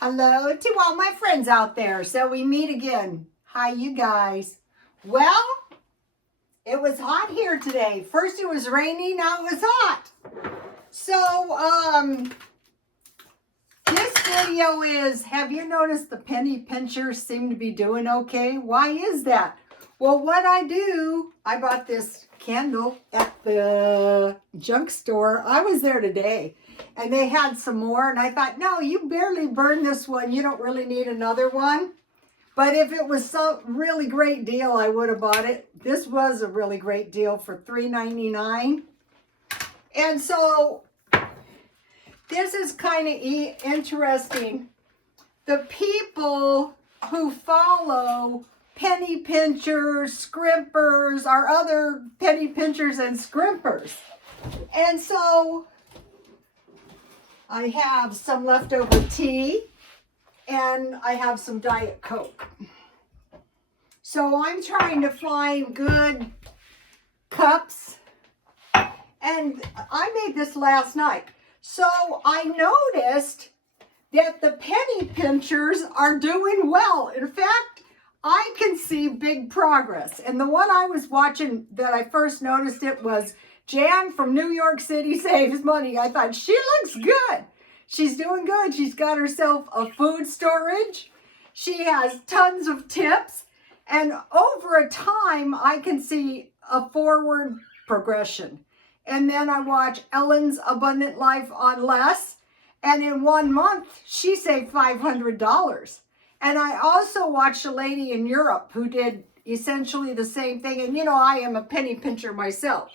Hello to all my friends out there. So we meet again. Hi, you guys. Well, it was hot here today. First it was rainy, now it was hot. So, this video is, have you noticed the penny pinchers seem to be doing okay? Why is that? Well, what I do, I bought this candle at the junk store. I was there today. And they had some more, and I thought, no, you barely burned this one. You don't really need another one. But if it was some really great deal, I would have bought it. This was a really great deal for $3.99. And so this is kind of interesting. The people who follow penny pinchers, scrimpers, are other penny pinchers and scrimpers. And so I have some leftover tea, and I have some Diet Coke. So I'm trying to find good cups, and I made this last night. So I noticed that the penny pinchers are doing well. In fact, I can see big progress. And the one I was watching that I first noticed it was Jan from New York City Saves Money. I thought, she looks good. She's doing good. She's got herself a food storage. She has tons of tips. And over a time, I can see a forward progression. And then I watch Ellen's Abundant Life on Less. And in 1 month, she saved $500. And I also watched a lady in Europe who did essentially the same thing. And you know, I am a penny pincher myself.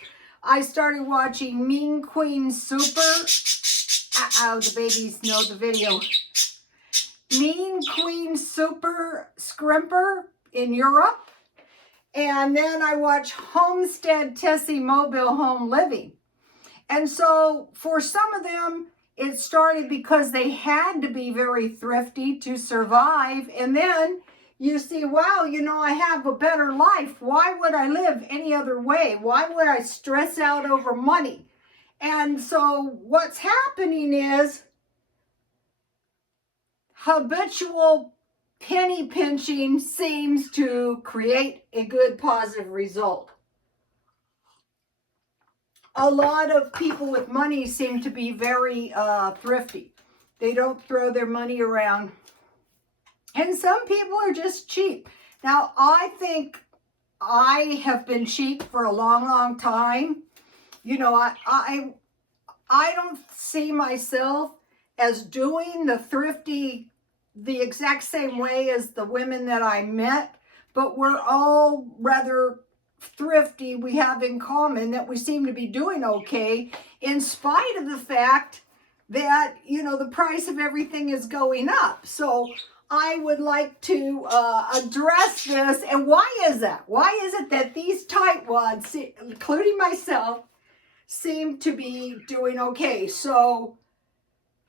I started watching Mean Queen Super. The babies know the video. Mean Queen Super Scrimper in Europe. And then I watched Homestead Tessie Mobile Home Living. And so for some of them, it started because they had to be very thrifty to survive. And then you see, wow, you know, I have a better life. Why would I live any other way? Why would I stress out over money? And so what's happening is habitual penny pinching seems to create a good positive result. A lot of people with money seem to be very thrifty. They don't throw their money around. And some people are just cheap. Now, I think I have been cheap for a long, long time. You know, I don't see myself as doing the thrifty the exact same way as the women that I met, but we're all rather thrifty. We have in common that we seem to be doing okay in spite of the fact that, you know, the price of everything is going up. So I would like to address this. And why is that? Why is it that these tightwads, including myself, seem to be doing okay? So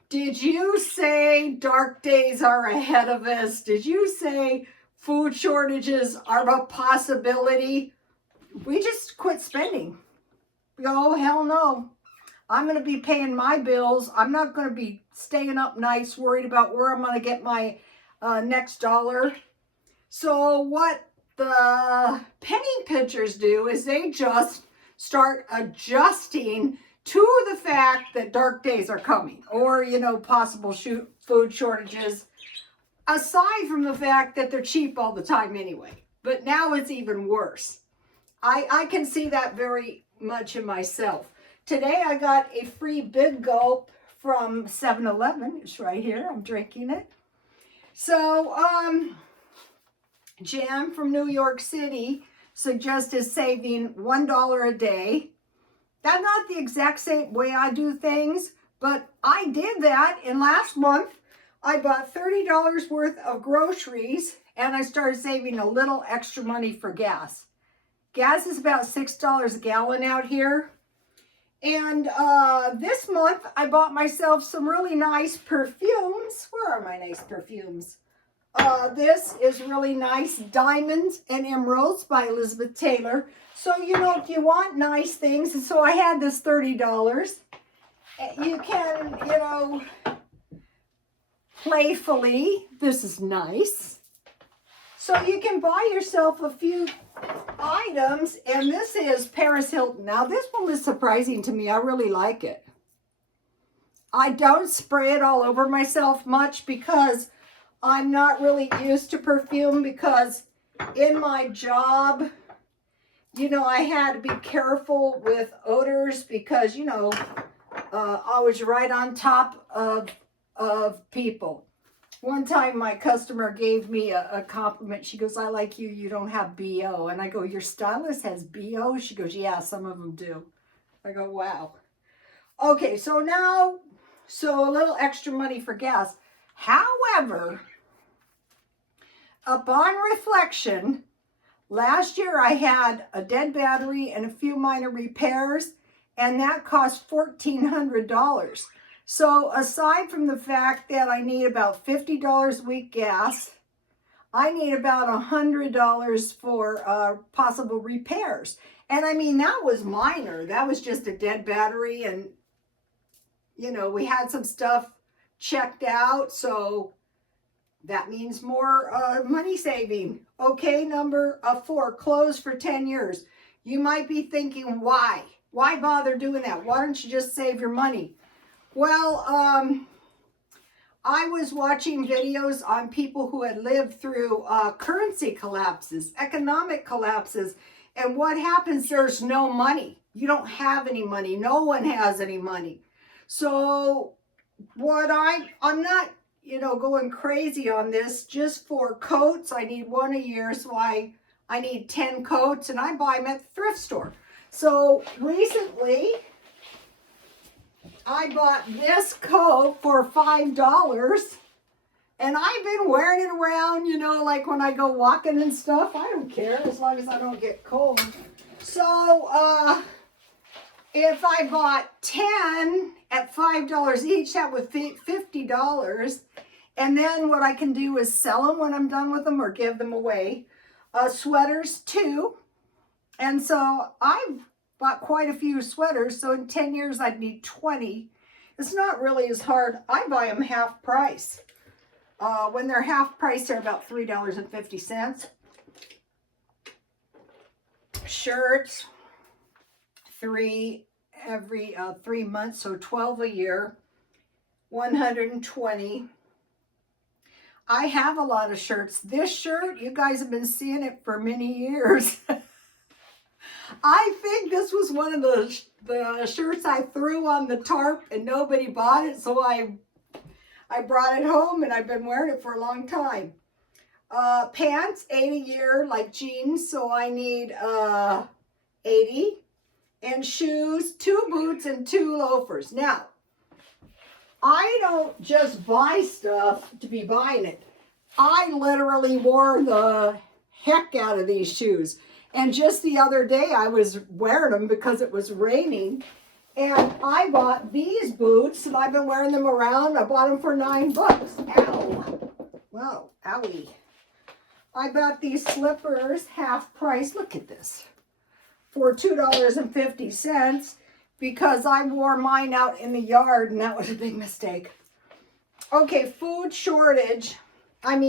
did you say dark days are ahead of us? Did you say food shortages are a possibility? We just quit spending. Oh, hell no. I'm going to be paying my bills. I'm not going to be staying up nights worried about where I'm going to get my next dollar. So what the penny pinchers do is they just start adjusting to the fact that dark days are coming, or, you know, possible food shortages, aside from the fact that they're cheap all the time anyway. But now it's even worse. I can see that very much in myself. Today I got a free Big Gulp from 7-Eleven. It's right here. I'm drinking it. So, Jan from New York City suggested saving $1 a day. That's not the exact same way I do things, but I did that. And last month, I bought $30 worth of groceries, and I started saving a little extra money for gas. Gas is about $6 a gallon out here. And this month, I bought myself some really nice perfumes. Where are my nice perfumes? This is really nice, Diamonds and Emeralds by Elizabeth Taylor. So, you know, if you want nice things, and so I had this $30. You can, you know, playfully. This is nice. So you can buy yourself a few items, and this is Paris Hilton. Now this one was surprising to me. I really like it. I don't spray it all over myself much because I'm not really used to perfume, because in my job, you know, I had to be careful with odors because, you know, I was right on top of people. One time my customer gave me a compliment. She goes, "I like you, you don't have BO." And I go, "Your stylist has BO?" She goes, "Yeah, some of them do." I go, "Wow." Okay, so now, so a little extra money for gas. However, upon reflection, last year I had a dead battery and a few minor repairs, and that cost $1,400. So aside from the fact that I need about $50 a week gas, I need about $100 for possible repairs. And I mean, that was minor. That was just a dead battery, and, you know, we had some stuff checked out, so that means more money saving. Okay, number 4, clothes for 10 years. You might be thinking, why? Why bother doing that? Why don't you just save your money? Well, I was watching videos on people who had lived through currency collapses, economic collapses, and what happens, there's no money. You don't have any money. No one has any money. So what I'm not, you know, going crazy on this. Just for coats, I need one a year, so I need 10 coats, and I buy them at the thrift store. So recently, I bought this coat for $5, and I've been wearing it around, you know, like when I go walking and stuff. I don't care as long as I don't get cold. So if I bought 10 at $5 each, that would be $50. And then what I can do is sell them when I'm done with them or give them away. Sweaters too. And so I've bought quite a few sweaters. So in 10 years, I'd need 20. It's not really as hard. I buy them half price. When they're half price, they're about $3.50. Shirts, 3 every 3 months, so 12 a year, 120. I have a lot of shirts. This shirt, you guys have been seeing it for many years. I think this was one of the shirts I threw on the tarp and nobody bought it, so I brought it home and I've been wearing it for a long time. Pants, 8 a year, like jeans, so I need 80. And shoes, 2 boots and 2 loafers. Now, I don't just buy stuff to be buying it. I literally wore the heck out of these shoes. And just the other day, I was wearing them because it was raining. And I bought these boots, and I've been wearing them around. I bought them for $9. Ow. Wow, owie. I bought these slippers, half price. Look at this. For $2.50 because I wore mine out in the yard, and that was a big mistake. Okay, food storage and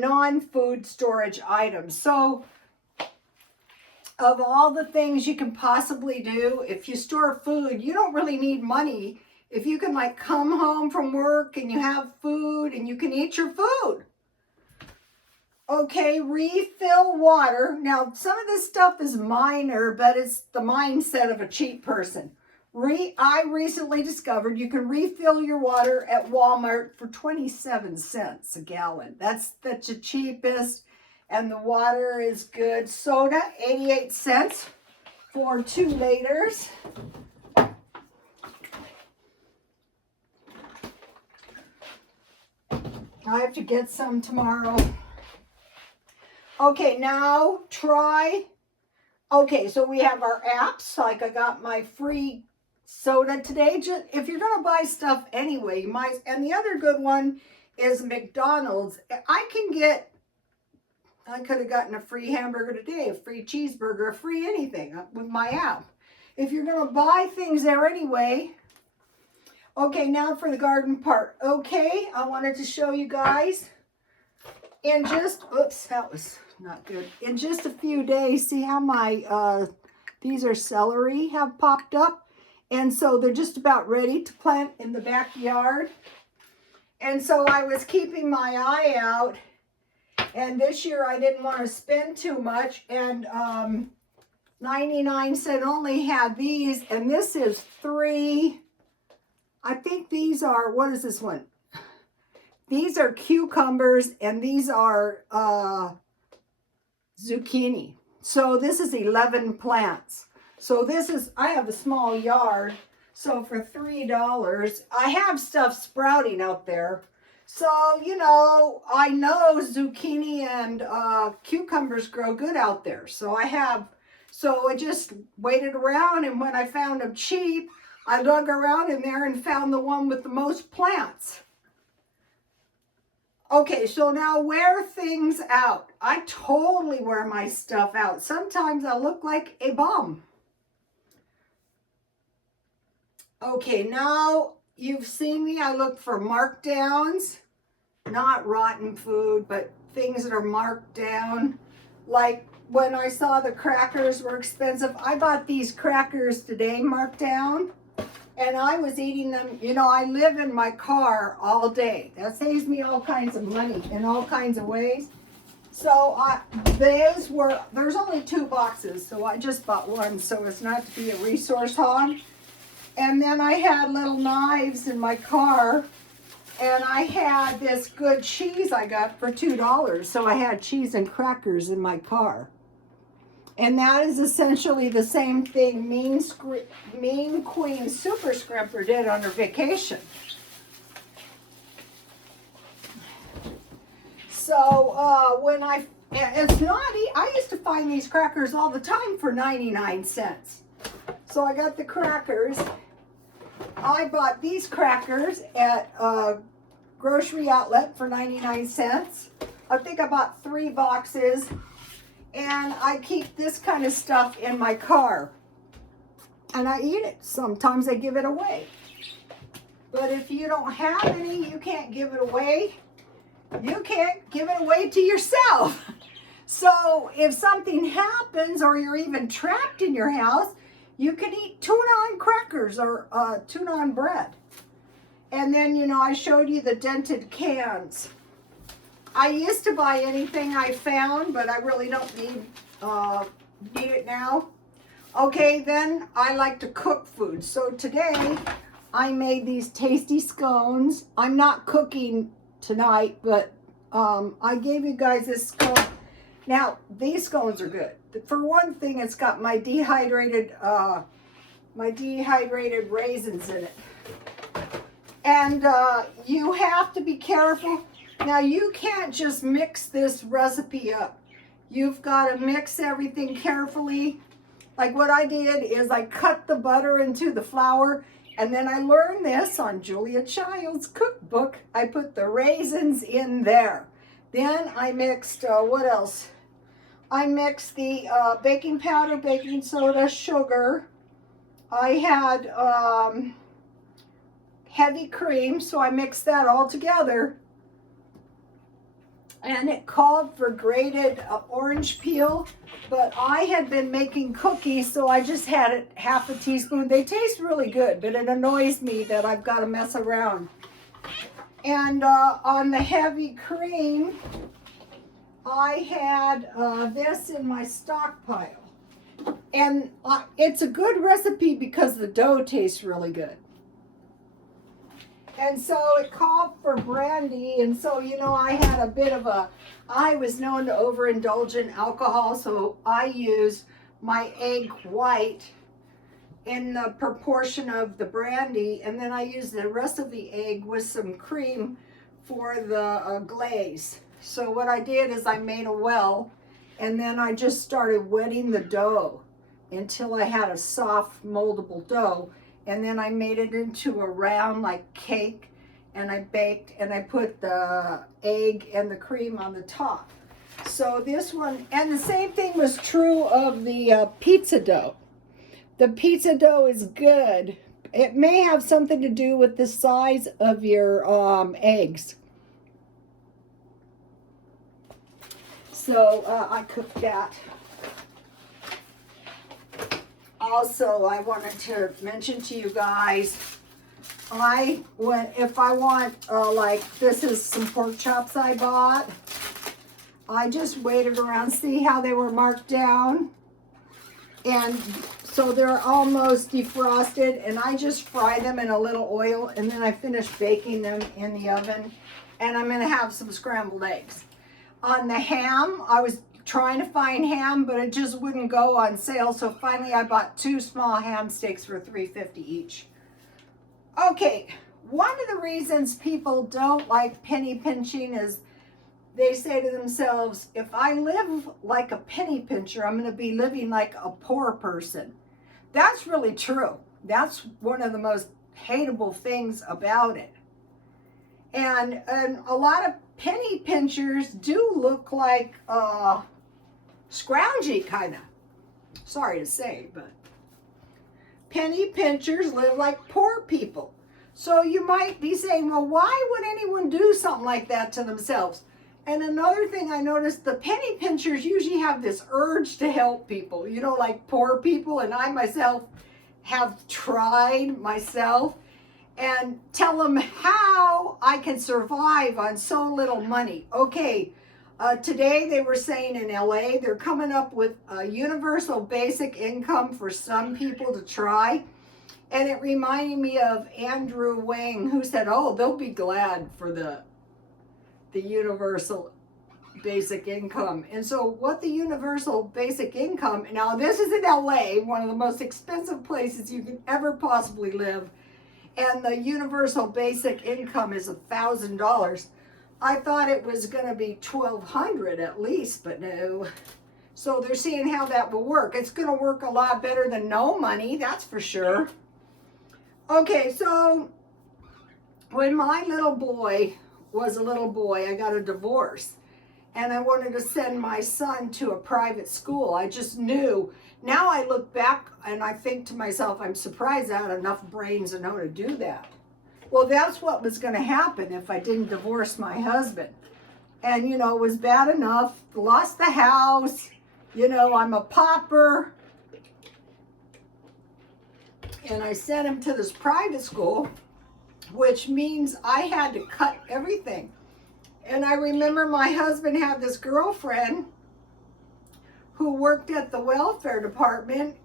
non-food storage items. So of all the things you can possibly do, if you store food, you don't really need money. If you can like come home from work and you have food and you can eat your food. Okay, refill water. Now, some of this stuff is minor, but it's the mindset of a cheap person. I recently discovered you can refill your water at Walmart for 27 cents a gallon. That's the cheapest, and the water is good. Soda, 88 cents for 2 liters. I have to get some tomorrow. Okay, now try. Okay, so we have our apps. Like I got my free soda today. Just if you're gonna buy stuff anyway, you might. And the other good one is McDonald's. I could have gotten a free hamburger today, a free cheeseburger, a free anything with my app. If you're gonna buy things there anyway, Okay, now for the garden part. Okay, I wanted to show you guys in just, oops, that was not good. In just a few days, see how my, these are celery have popped up. And so they're just about ready to plant in the backyard. And so I was keeping my eye out. And this year I didn't want to spend too much. And 99 cent only had these. And this is 3, I think these are, what is this one? These are cucumbers and these are zucchini. So this is 11 plants. So this is, I have a small yard. So for $3, I have stuff sprouting out there. So, you know, I know zucchini and cucumbers grow good out there. So I just waited around, and when I found them cheap, I dug around in there and found the one with the most plants. Okay, so now wear things out. I totally wear my stuff out. Sometimes I look like a bum. Okay, now you've seen me. I look for markdowns, not rotten food, but things that are marked down. Like when I saw the crackers were expensive, I bought these crackers today marked down. And I was eating them. You know, I live in my car all day. That saves me all kinds of money in all kinds of ways. So there's only 2 boxes, so I just bought one so as not to be a resource hog. And then I had little knives in my car, and I had this good cheese I got for $2. So I had cheese and crackers in my car. And that is essentially the same thing Mean Queen Super Scrimper did on her vacation. So I used to find these crackers all the time for 99 cents. So I got the crackers. I bought these crackers at a grocery outlet for 99 cents. I think I bought 3 boxes. And I keep this kind of stuff in my car. And I eat it. Sometimes I give it away. But if you don't have any, you can't give it away. You can't give it away to yourself. So if something happens or you're even trapped in your house, you can eat tuna on crackers or tuna on bread. And then, you know, I showed you the dented cans. I used to buy anything I found, but I really don't need it now. Okay, then I like to cook food. So today I made these tasty scones. I'm not cooking tonight, but I gave you guys this scone. Now, these scones are good. For one thing, it's got my dehydrated raisins in it. And you have to be careful. Now, you can't just mix this recipe up. You've got to mix everything carefully. Like what I did is I cut the butter into the flour, and then I learned this on Julia Child's cookbook. I put the raisins in there. Then I mixed, what else? I mixed the baking powder, baking soda, sugar. I had heavy cream, so I mixed that all together. And it called for grated orange peel, but I had been making cookies, so I just had it half a teaspoon. They taste really good, but it annoys me that I've got to mess around. And on the heavy cream, I had this in my stockpile. And it's a good recipe because the dough tastes really good. And so it called for brandy, and so, you know, I had a bit of I was known to overindulge in alcohol, so I used my egg white in the proportion of the brandy, and then I used the rest of the egg with some cream for the glaze. So what I did is I made a well, and then I just started wetting the dough until I had a soft moldable dough. And then I made it into a round like cake, and I baked, and I put the egg and the cream on the top. So this one, and the same thing was true of the pizza dough. The pizza dough is good, It may have something to do with the size of your eggs. So I cooked that. Also, I wanted to mention to you guys, if I want, like, this is some pork chops I bought. I just waited around, see how they were marked down. And so they're almost defrosted, and I just fry them in a little oil, and then I finish baking them in the oven. And I'm gonna have some scrambled eggs. On the ham, I was trying to find ham, but it just wouldn't go on sale. So finally I bought 2 small ham steaks for $3.50 each. Okay, one of the reasons people don't like penny pinching is they say to themselves, if I live like a penny pincher, I'm going to be living like a poor person. That's really true. That's one of the most hateable things about it. And a lot of penny pinchers do look like scroungy, kind of. Sorry to say, but penny pinchers live like poor people. So you might be saying, well, why would anyone do something like that to themselves? And another thing I noticed, the penny pinchers usually have this urge to help people, you know, like poor people. And I myself have tried myself and tell them how I can survive on so little money. Okay, today they were saying in LA, they're coming up with a universal basic income for some people to try. And it reminded me of Andrew Wang, who said, oh, they'll be glad for the universal basic income. And so what the universal basic income, now this is in LA, one of the most expensive places you can ever possibly live. And the universal basic income is $1,000. I thought it was going to be $1,200 at least, but no. So they're seeing how that will work. It's going to work a lot better than no money, that's for sure. Okay, so when my little boy was a little boy, I got a divorce. And I wanted to send my son to a private school. I just knew. Now I look back and I think to myself, I'm surprised I had enough brains to know to do that. Well, that's what was going to happen if I didn't divorce my husband. And, you know, it was bad enough. Lost the house. You know, I'm a pauper. And I sent him to this private school, which means I had to cut everything. And I remember my husband had this girlfriend who worked at the welfare department,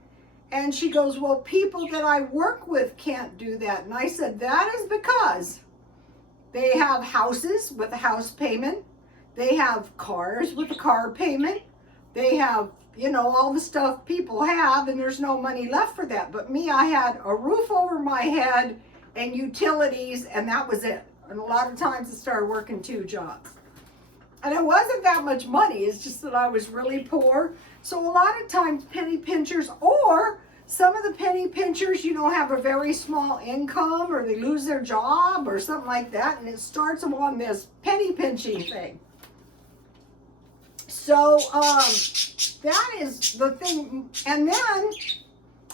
and she goes, well, people that I work with can't do that. And I said, that is because they have houses with a house payment. They have cars with a car payment. They have, you know, all the stuff people have, and there's no money left for that. But me, I had a roof over my head and utilities, and that was it. And a lot of times I started working 2 jobs. And it wasn't that much money. It's just that I was really poor. So a lot of times penny pinchers, or some of the penny pinchers, you know, have a very small income, or they lose their job or something like that. And it starts them on this penny pinching thing. So that is the thing. And then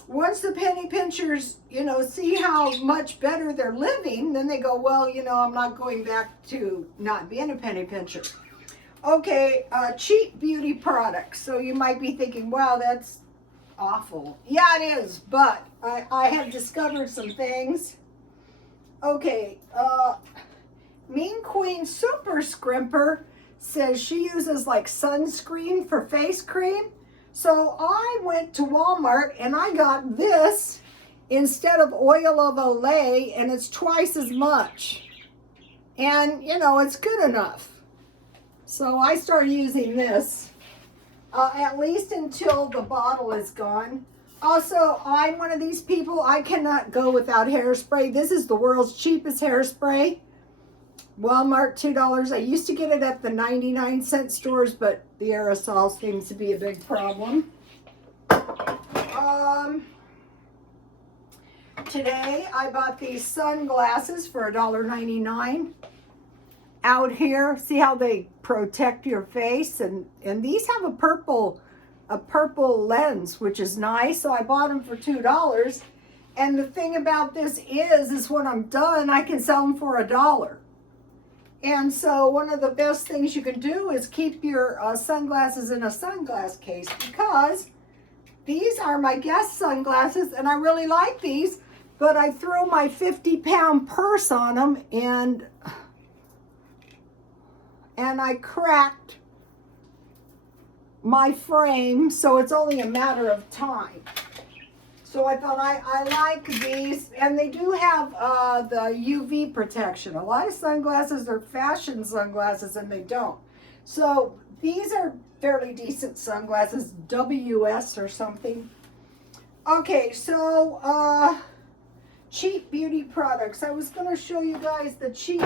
once the penny pinchers, you know, see how much better they're living, then they go, well, you know, I'm not going back to not being a penny pincher. Okay, cheap beauty products. So you might be thinking, wow, that's awful. Yeah, it is, but I have discovered some things. Okay, Mean Queen Super Scrimper says she uses like sunscreen for face cream. So I went to Walmart and I got this instead of oil of Olay, and it's twice as much. And, you know, it's good enough. So I started using this, at least until the bottle is gone. Also, I'm one of these people, I cannot go without hairspray. This is the world's cheapest hairspray. Walmart, $2. I used to get it at the 99-cent stores, but the aerosol seems to be a big problem. Today, I bought these sunglasses for $1.99. Out here, see how they protect your face? And these have a purple lens, which is nice. So I bought them for $2. And the thing about this is when I'm done, I can sell them for $1. And so one of the best things you can do is keep your sunglasses in a sunglass case, because these are my guest sunglasses and I really like these, but I threw my 50-pound purse on them and I cracked my frame, so it's only a matter of time. So I thought I like these, and they do have the UV protection. A lot of sunglasses are fashion sunglasses and they don't. So these are fairly decent sunglasses, WS or something. Okay, so cheap beauty products. I was going to show you guys the cheap.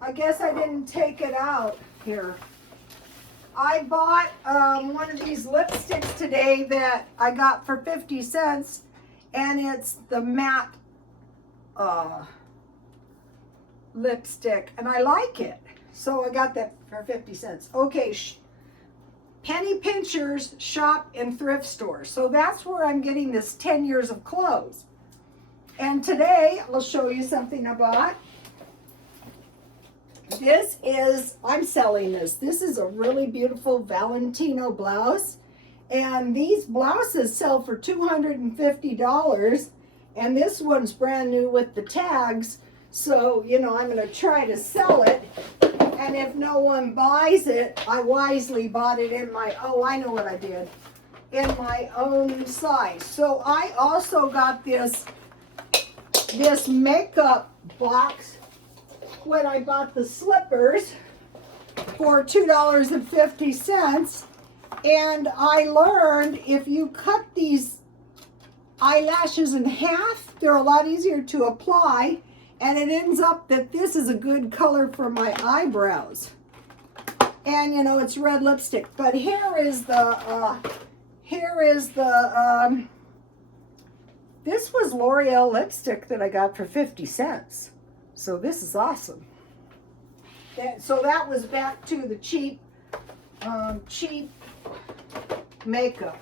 I guess I didn't take it out here. I bought one of these lipsticks today that I got for 50 cents, and it's the matte lipstick, and I like it. So I got that for 50 cents. Okay, penny pinchers shop in thrift stores. So that's where I'm getting this 10 years of clothes. And today I'll show you something I bought. This is, I'm selling this. This is a really beautiful Valentino blouse. And these blouses sell for $250. And this one's brand new with the tags. So, you know, I'm going to try to sell it. And if no one buys it, I wisely bought it in my, oh, I know what I did, in my own size. So I also got this makeup box when I bought the slippers for $2.50. And I learned if you cut these eyelashes in half, they're a lot easier to apply. And it ends up that this is a good color for my eyebrows. And you know, it's red lipstick. But here is the, this was L'Oreal lipstick that I got for 50 cents. So this is awesome. So that was back to the cheap makeup.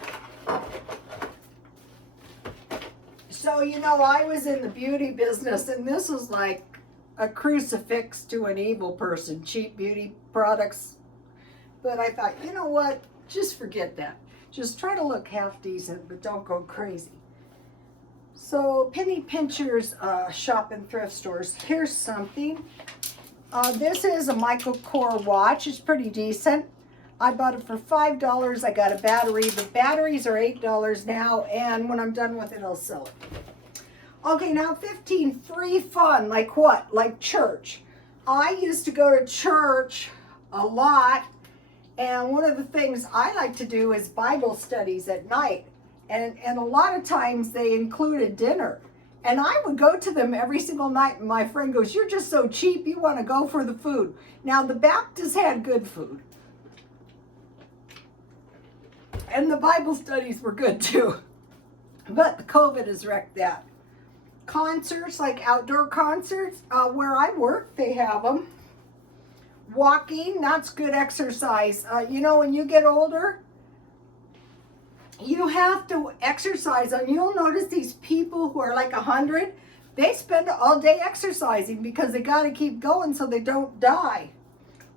So, you know, I was in the beauty business, and this was like a crucifix to an evil person, cheap beauty products. But I thought, you know what, just forget that. Just try to look half decent, but don't go crazy. So penny pinchers shop in thrift stores. Here's something. This is a Michael Kors watch. It's pretty decent. I bought it for $5. I got a battery. The batteries are $8 now, and when I'm done with it, I'll sell it. Okay, now 15, free fun. Like what? Like church. I used to go to church a lot, and one of the things I like to do is Bible studies at night. And a lot of times they included dinner. And I would go to them every single night, and my friend goes, "You're just so cheap, you want to go for the food." Now, the Baptists had good food. And the Bible studies were good too. But the COVID has wrecked that. Concerts, like outdoor concerts, where I work, they have them. Walking, that's good exercise. You know, when you get older, you have to exercise. And you'll notice these people who are like 100, they spend all day exercising because they got to keep going so they don't die.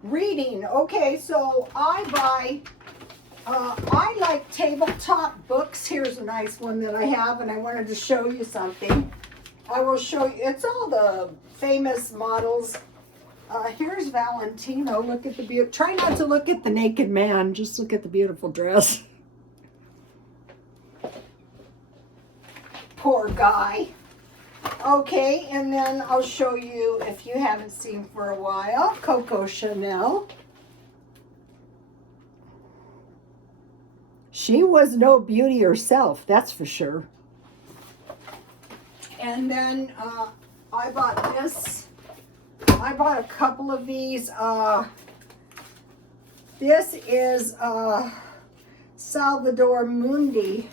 Reading, okay, so I like tabletop books. Here's a nice one that I have, and I wanted to show you something. I will show you, it's all the famous models. Here's Valentino. Look at the beauty. Try not to look at the naked man, just look at the beautiful dress. Poor guy. Okay, and then I'll show you, if you haven't seen for a while, Coco Chanel. She was no beauty herself, that's for sure. And then I bought this. I bought a couple of these. This is Salvador Mundi.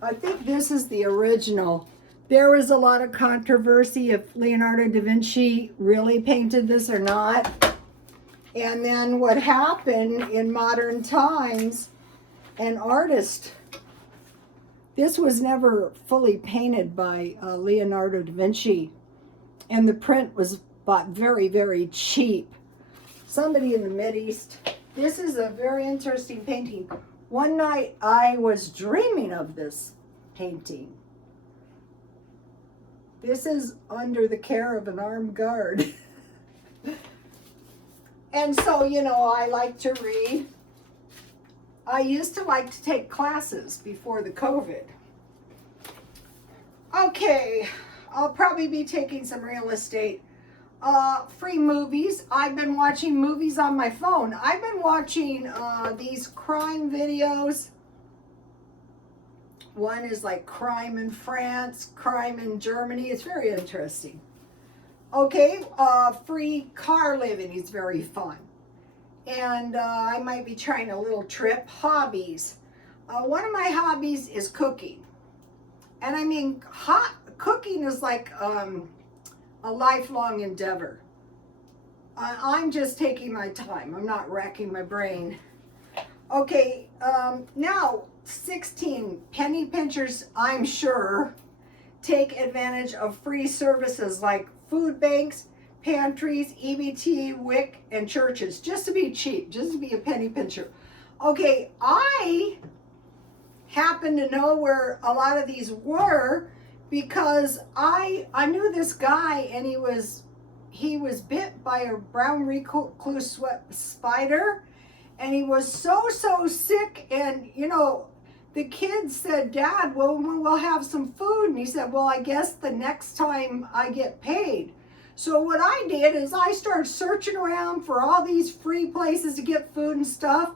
I think this is the original. There was a lot of controversy if Leonardo da Vinci really painted this or not. And then what happened in modern times, an artist This was never fully painted by Leonardo da Vinci, and the print was bought very, very cheap. Somebody in the Mideast. This is a very interesting painting. One night I was dreaming of this painting. This is under the care of an armed guard. And so, you know, I like to read. I used to like to take classes before the COVID. Okay, I'll probably be taking some real estate. Free movies. I've been watching movies on my phone. I've been watching these crime videos. One is like crime in France, crime in Germany. It's very interesting. Okay, free car living is very fun. And I might be trying a little trip. Hobbies. One of my hobbies is cooking. And I mean, cooking is like a lifelong endeavor. I'm just taking my time. I'm not racking my brain. Okay, now 16 penny pinchers, I'm sure, take advantage of free services like food banks, pantries, EBT, WIC, and churches, just to be cheap, just to be a penny pincher. Okay, I happen to know where a lot of these were because I knew this guy, and he was bit by a brown recluse spider, and he was so sick. And you know, the kids said, "Dad, well, we'll have some food," and he said, "Well, I guess the next time I get paid." So what I did is I started searching around for all these free places to get food and stuff.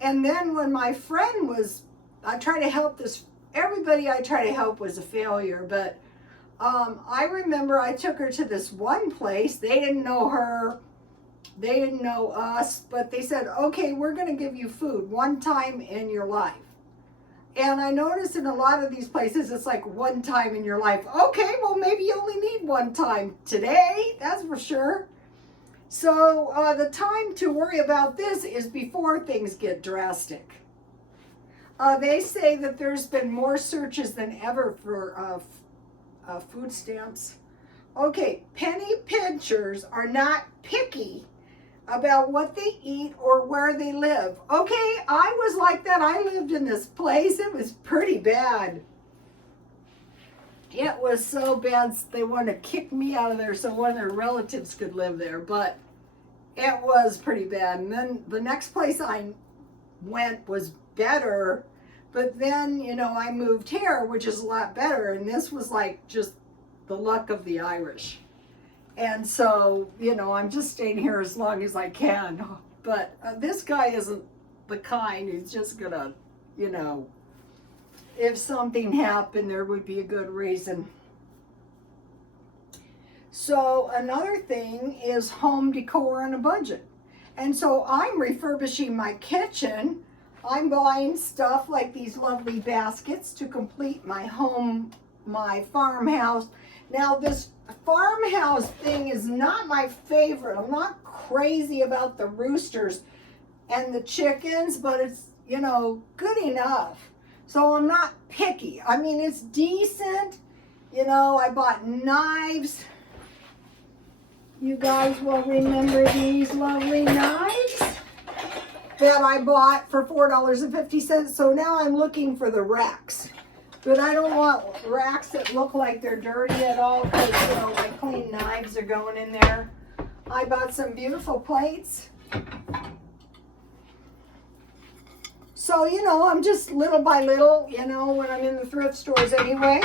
And then when my friend was, I tried to help this, everybody I tried to help was a failure. But I remember I took her to this one place. They didn't know her. They didn't know us. But they said, okay, we're going to give you food one time in your life. And I noticed in a lot of these places, it's like one time in your life. Okay, well, maybe you only need one time today, that's for sure. So the time to worry about this is before things get drastic. They say that there's been more searches than ever for food stamps. Okay, penny pinchers are not picky about what they eat or where they live. Okay, I was like that. I lived in this place. It was pretty bad. It was so bad they wanted to kick me out of there so one of their relatives could live there. But it was pretty bad. And then the next place I went was better. But then, you know, I moved here, which is a lot better. And this was like just the luck of the Irish. And so, you know, I'm just staying here as long as I can. But this guy isn't the kind who's just gonna, you know, if something happened, there would be a good reason. So another thing is home decor on a budget. And so I'm refurbishing my kitchen. I'm buying stuff like these lovely baskets to complete my home, my farmhouse. Now this farmhouse thing is not my favorite. I'm not crazy about the roosters and the chickens, but it's, you know, good enough. So I'm not picky. I mean, it's decent. You know, I bought knives. You guys will remember these lovely knives that I bought for $4.50. So now I'm looking for the racks. But I don't want racks that look like they're dirty at all because, you know, my clean knives are going in there. I bought some beautiful plates. So, you know, I'm just little by little, you know, when I'm in the thrift stores anyway.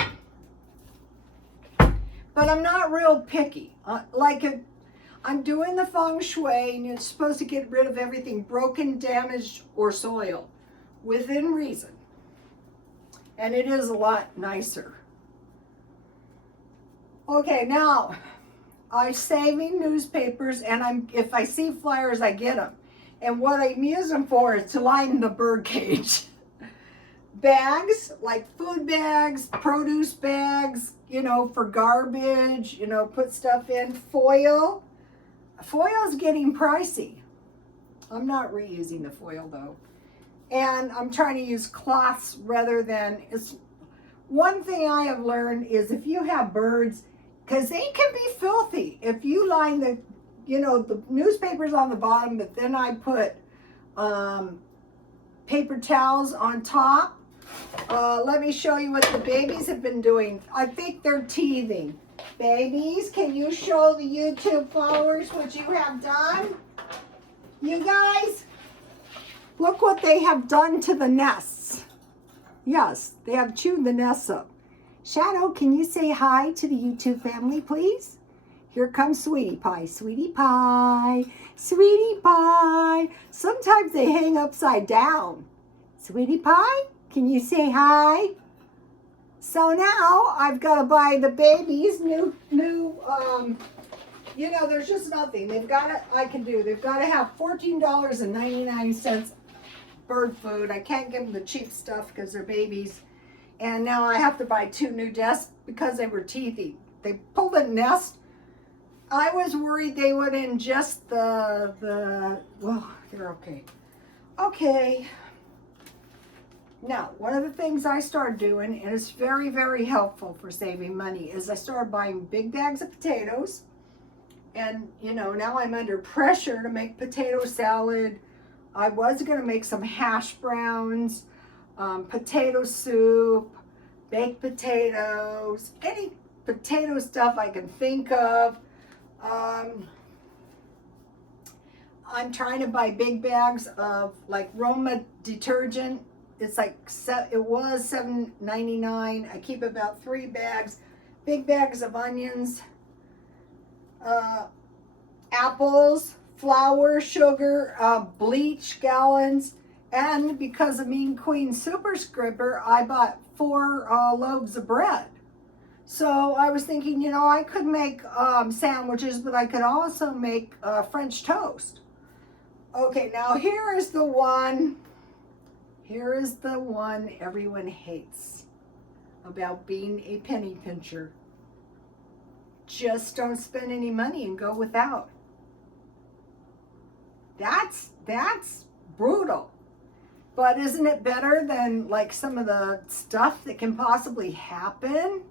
But I'm not real picky. I'm doing the feng shui, and you're supposed to get rid of everything broken, damaged, or soiled within reason. And it is a lot nicer. Okay, now I'm saving newspapers, and if I see flyers, I get them. And what I use them for is to line the bird cage. Bags, like food bags, produce bags, you know, for garbage, you know, put stuff in. Foil. Foil is getting pricey. I'm not reusing the foil though. And I'm trying to use cloths rather than, One thing I have learned is if you have birds, because they can be filthy. If you line the, the newspapers on the bottom, but then I put paper towels on top. Let me show you what the babies have been doing. I think they're teething. Babies, can you show the YouTube followers what you have done? You guys, look what they have done to the nests. Yes, they have chewed the nests up. Shadow, can you say hi to the YouTube family, please? Here comes Sweetie Pie. Sweetie Pie, Sweetie Pie. Sometimes they hang upside down. Sweetie Pie, can you say hi? So now I've got to buy the babies new, there's just nothing. They've got to have $14.99 bird food. I can't give them the cheap stuff because they're babies. And now I have to buy 2 new desks because they were teethy. They pulled a nest. I was worried they would ingest well, they're okay. Okay. Now, one of the things I started doing, and it's very, very helpful for saving money, is I started buying big bags of potatoes. And, now I'm under pressure to make potato salad. I was going to make some hash browns, potato soup, baked potatoes, any potato stuff I can think of. I'm trying to buy big bags of like Roma detergent. It's like, it was $7.99. I keep about 3 bags, big bags of onions, apples, flour, sugar, bleach gallons, and because of Mean Queen Super Scripper, I bought 4 loaves of bread. So I was thinking, I could make sandwiches, but I could also make French toast. Okay, now here is the one everyone hates about being a penny pincher. Just don't spend any money and go without. That's brutal. But isn't it better than like some of the stuff that can possibly happen?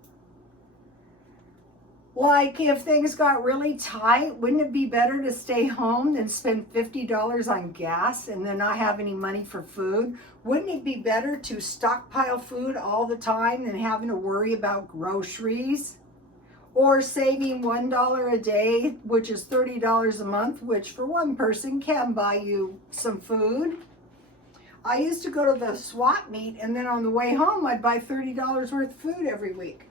Like if things got really tight, wouldn't it be better to stay home than spend $50 on gas and then not have any money for food? Wouldn't it be better to stockpile food all the time than having to worry about groceries? Or saving $1 a day, which is $30 a month, which for one person can buy you some food. I used to go to the swap meet, and then on the way home, I'd buy $30 worth of food every week.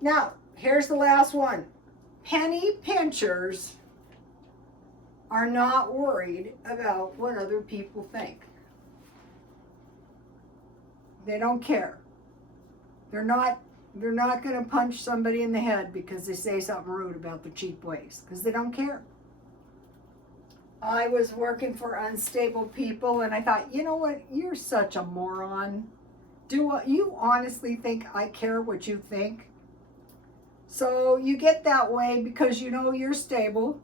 Now, here's the last one. Penny pinchers are not worried about what other people think. They don't care. They're not going to punch somebody in the head because they say something rude about their cheap ways, because they don't care. I was working for unstable people, and I thought, you know what? You're such a moron. Do you honestly think I care what you think? So you get that way because you're stable.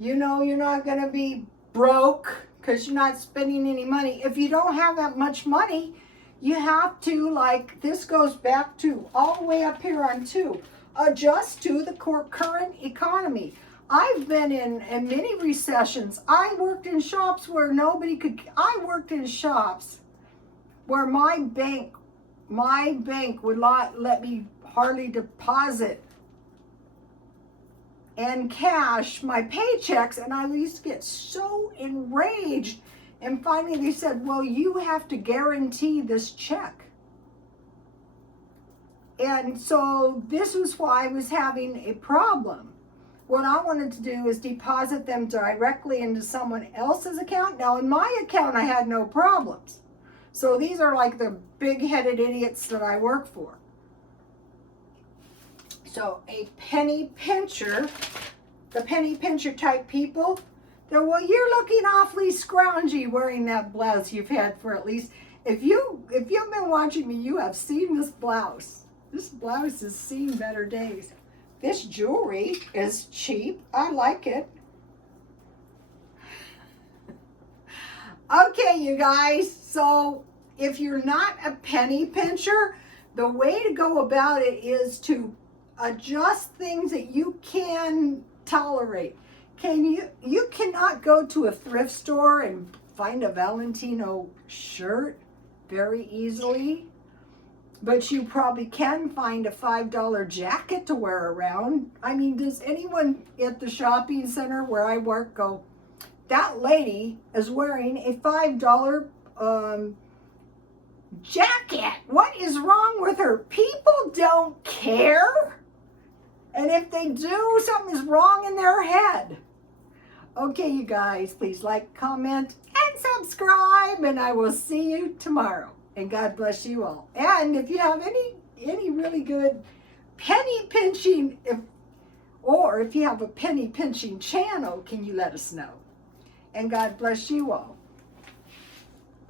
You're not going to be broke because you're not spending any money. If you don't have that much money, you have to, like, this goes back to all the way up here on 2, adjust to the current economy. I've been in many recessions. I worked in shops where I worked in shops where my bank would not let me hardly deposit and cash my paychecks, and I used to get so enraged. And finally they said, well, you have to guarantee this check. And so this was why I was having a problem. What I wanted to do is deposit them directly into someone else's account. Now in my account, I had no problems. So these are like the big-headed idiots that I work for. So a penny pincher, the penny pincher type people, well, you're looking awfully scroungy wearing that blouse you've had for at least, if you've been watching me, you have seen this blouse. This blouse has seen better days. This jewelry is cheap. I like it. Okay, you guys. So if you're not a penny pincher, the way to go about it is to adjust things that you can tolerate. You cannot go to a thrift store and find a Valentino shirt very easily, but you probably can find a $5 jacket to wear around. I mean, does anyone at the shopping center where I work go, that lady is wearing a $5 jacket? What is wrong with her? People don't care. And if they do, something is wrong in their head. Okay, you guys, please like, comment, and subscribe, and I will see you tomorrow. And God bless you all. And if you have any really good penny pinching, or if you have a penny pinching channel, can you let us know? And God bless you all.